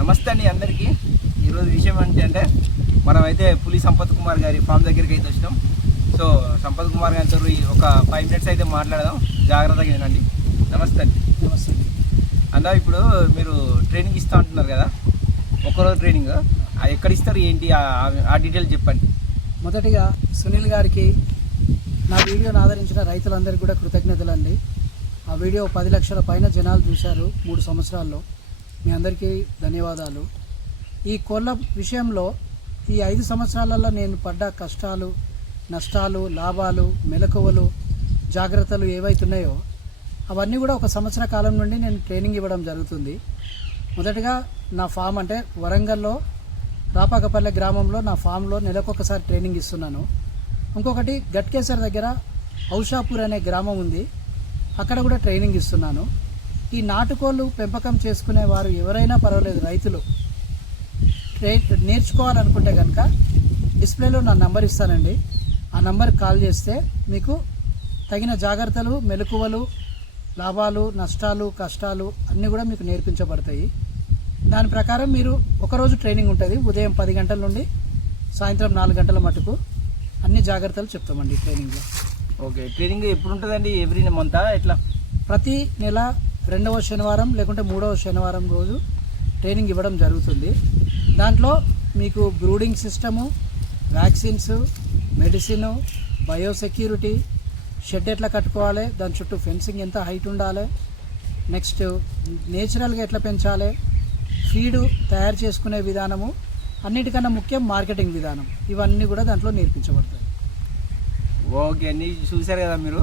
నమస్తే అండి అందరికీ. ఈరోజు విషయం ఏంటంటే మనమైతే పులి సంపత్ కుమార్ గారి ఫామ్ దగ్గరికి అయితే వచ్చినాం. సో సంపత్ కుమార్ గారితో ఒక 5 minutes అయితే మాట్లాడదాం, జాగ్రత్తగా వినండి. నమస్తే అండి. నమస్తే అన్న, ఇప్పుడు మీరు ట్రైనింగ్ ఇస్తా అంటున్నారు కదా, ఒక్కరోజు ట్రైనింగ్ అది ఎక్కడ ఇస్తారు ఏంటి ఆ డీటెయిల్ చెప్పండి. మొదటిగా సునీల్ గారికి నా వీడియోను ఆదరించిన రైతులందరికీ కూడా కృతజ్ఞతలు అండి. ఆ వీడియో 10 లక్షల పైన జనాలు చూశారు 3 సంవత్సరాల్లో. మీ అందరికీ ధన్యవాదాలు. ఈ కోళ్ళ విషయంలో ఈ 5 సంవత్సరాలలో నేను పడ్డ కష్టాలు, నష్టాలు, లాభాలు, మెలకువలు, జాగ్రత్తలు ఏవైతున్నాయో అవన్నీ కూడా 1 సంవత్సర కాలం నుండి నేను ట్రైనింగ్ ఇవ్వడం జరుగుతుంది. మొదటగా నా ఫామ్ అంటే వరంగల్లో రాపాకపల్లె గ్రామంలో నా ఫామ్లో నెలకొకసారి ట్రైనింగ్ ఇస్తున్నాను. ఇంకొకటి గట్కేసర్ దగ్గర ఔషాపూర్ అనే గ్రామం ఉంది, అక్కడ కూడా ట్రైనింగ్ ఇస్తున్నాను. ఈ నాటుకోళ్ళు పెంపకం చేసుకునే వారు ఎవరైనా పర్వాలేదు, రైతులు నేర్చుకోవాలనుకుంటే కనుక డిస్ప్లేలో నా నంబర్ ఇస్తానండి. ఆ నంబర్కి కాల్ చేస్తే మీకు తగిన జాగ్రత్తలు, మెలకువలు, లాభాలు, నష్టాలు, కష్టాలు అన్నీ కూడా మీకు నేర్పించబడతాయి. దాని ప్రకారం మీరు ఒకరోజు ట్రైనింగ్ ఉంటుంది, ఉదయం 10 గంటల నుండి సాయంత్రం 4 గంటల మటుకు అన్ని జాగ్రత్తలు చెప్తామండి ట్రైనింగ్లో. ఓకే, ట్రైనింగ్ ఎప్పుడు ఉంటుందండి? ఎవ్రీ మంత్ ఎట్లా? ప్రతి నెల 2వ శనివారం లేకుంటే 3వ శనివారం రోజు ట్రైనింగ్ ఇవ్వడం జరుగుతుంది. దాంట్లో మీకు brooding system, vaccines, medicine, biosecurity, shed ఎట్లా కట్టుకోవాలి, దాని చుట్టూ ఫెన్సింగ్ ఎంత హైట్ ఉండాలి, నెక్స్ట్ నేచురల్గా ఎట్లా పెంచాలి, ఫీడు తయారు చేసుకునే విధానము, అన్నిటికన్నా ముఖ్యం మార్కెటింగ్ విధానం, ఇవన్నీ కూడా దాంట్లో నేర్పించబడతాయి. ఓకే అండి, చూశారు కదా మీరు.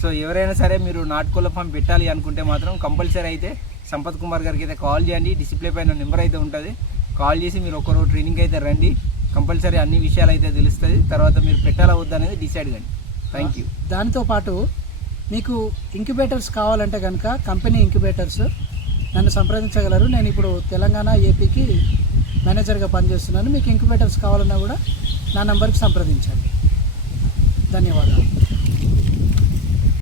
సో ఎవరైనా సరే మీరు నాటుకోళ్ళ ఫామ్ పెట్టాలి అనుకుంటే మాత్రం కంపల్సరీ అయితే సంపత్ కుమార్ గారికి అయితే కాల్ చేయండి. డిస్ప్లే పైన నెంబర్ అయితే ఉంటుంది, కాల్ చేసి మీరు ఒకరోజు ట్రైనింగ్ అయితే రండి. కంపల్సరీ అన్ని విషయాలు అయితే తెలుస్తుంది. తర్వాత మీరు పెట్టాలా వద్దా అనేది డిసైడ్ కండి. Thank you. దానితో పాటు మీకు ఇంక్యుబేటర్స్ కావాలంటే కనుక కంపెనీ ఇంక్యుబేటర్స్ నన్ను సంప్రదించగలరు. నేను ఇప్పుడు తెలంగాణ, ఏపీకి మేనేజర్గా పనిచేస్తున్నాను. మీకు ఇంక్యుబేటర్స్ కావాలన్నా కూడా నా నంబర్కి సంప్రదించండి. ధన్యవాదాలు.